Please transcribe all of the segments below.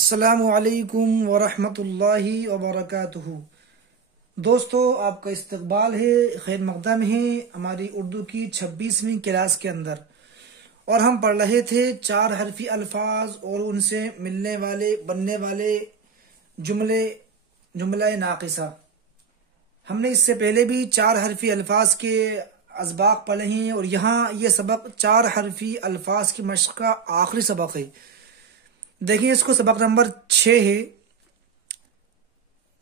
السلام علیکم ورحمۃ اللہ وبرکاتہ۔ دوستو، آپ کا استقبال ہے، خیر مقدم ہے ہماری اردو کی 26ویں کلاس کے اندر، اور ہم پڑھ رہے تھے 4 حرفی الفاظ اور ان سے ملنے والے بننے والے جملہ ناقصہ۔ ہم نے اس سے پہلے بھی 4 حرفی الفاظ کے اسباق پڑھے ہیں، اور یہاں یہ سبق 4 حرفی الفاظ کی مشق کا آخری سبق ہے۔ دیکھیں، اس کو سبق نمبر 6 ہے۔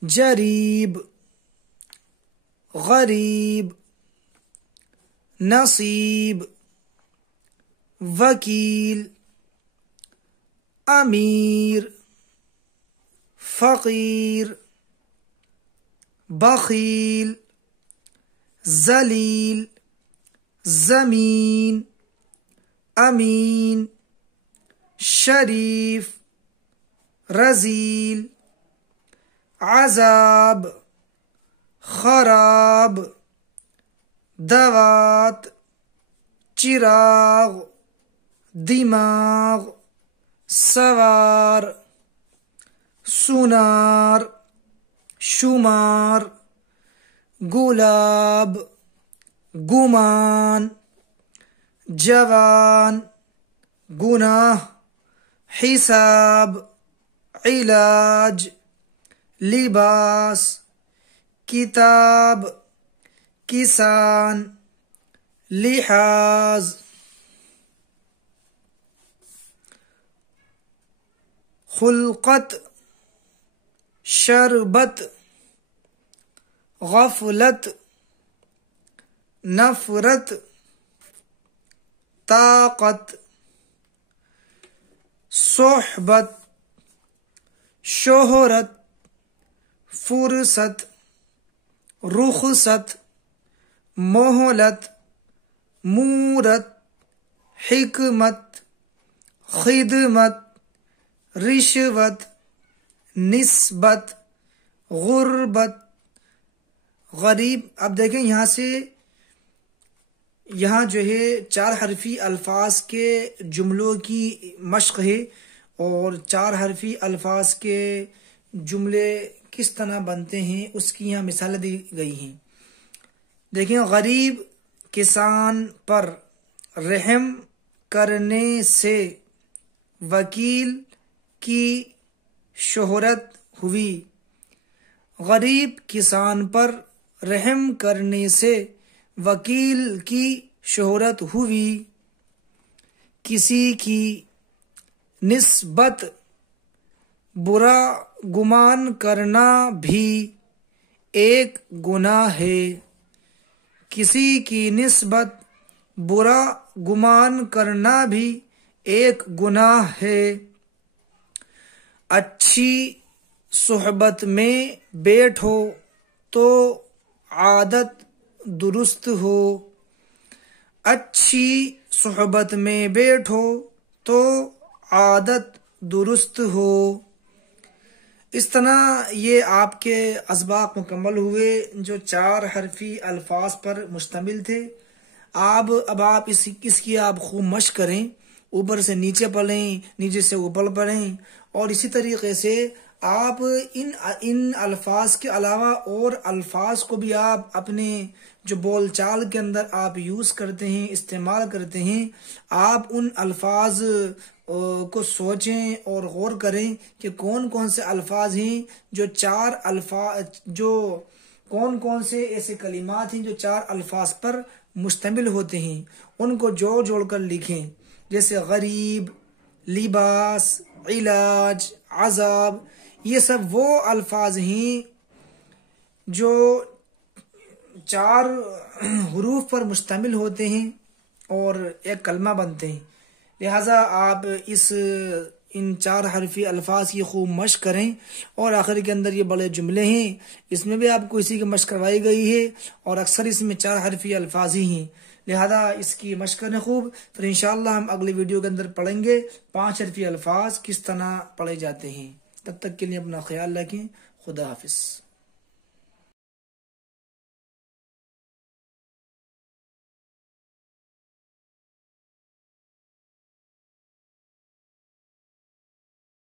جریب، غریب، نصیب، وکیل، امیر، فقیر، بخیل، ذلیل، زمین، امین، شریف، رذیل، عذاب، خراب، دوات، چراغ، دماغ، سوار، سونار، شمار، گلاب، گمان، جوان، گناہ، حساب، علاج، لباس، کتاب، کسان، لحاظ، خلقت، شربت، غفلت، نفرت، طاقت، صحبت، شہرت، فرصت، رخصت، مہلت، مورت، حکمت، خدمت، رشوت، نسبت، غربت، غریب۔ اب دیکھیں، یہاں جو ہے 4 حرفی الفاظ کے جملوں کی مشق ہے، اور 4 حرفی الفاظ کے جملے کس طرح بنتے ہیں اس کی یہاں مثالیں دی گئی ہیں۔ دیکھیں، غریب کسان پر رحم کرنے سے وکیل کی شہرت ہوئی۔ غریب کسان پر رحم کرنے سے وکیل کی شہرت ہوئی۔ کسی کی نسبت برا گمان کرنا بھی ایک گناہ ہے۔ کسی کی نسبت برا گمان کرنا بھی ایک گناہ ہے۔ اچھی صحبت میں بیٹھو تو عادت درست ہو۔ اچھی صحبت میں بیٹھو تو عادت درست ہو۔ اس طرح یہ آپ کے اسباق مکمل ہوئے جو 4 حرفی الفاظ پر مشتمل تھے۔ اب آپ اس کی آپ خوب مشق کریں، اوپر سے نیچے پڑھیں، نیچے سے اوپر پڑھیں، اور اسی طریقے سے آپ ان الفاظ کے علاوہ اور الفاظ کو بھی آپ اپنے جو بول چال کے اندر آپ یوز کرتے ہیں، استعمال کرتے ہیں، آپ ان الفاظ کو سوچیں اور غور کریں کہ کون کون سے الفاظ ہیں کون کون سے ایسے کلمات ہیں جو 4 الفاظ پر مشتمل ہوتے ہیں، ان کو جوڑ کر لکھیں۔ جیسے غریب، لباس، علاج، عذاب، یہ سب وہ الفاظ ہیں جو 4 حروف پر مشتمل ہوتے ہیں اور ایک کلمہ بنتے ہیں۔ لہٰذا آپ ان 4 حرفی الفاظ کی خوب مشق کریں، اور آخر کے اندر یہ بڑے جملے ہیں، اس میں بھی آپ کو اسی کی مشق کروائی گئی ہے، اور اکثر اس میں 4 حرفی الفاظ ہی ہیں۔ لہذا اس کی مشق کریں خوب۔ پھر انشاءاللہ ہم اگلی ویڈیو کے اندر پڑھیں گے 5 حرفی الفاظ کس طرح پڑھے جاتے ہیں۔ تب تک کے لیے اپنا خیال رکھیں۔ خدا حافظ۔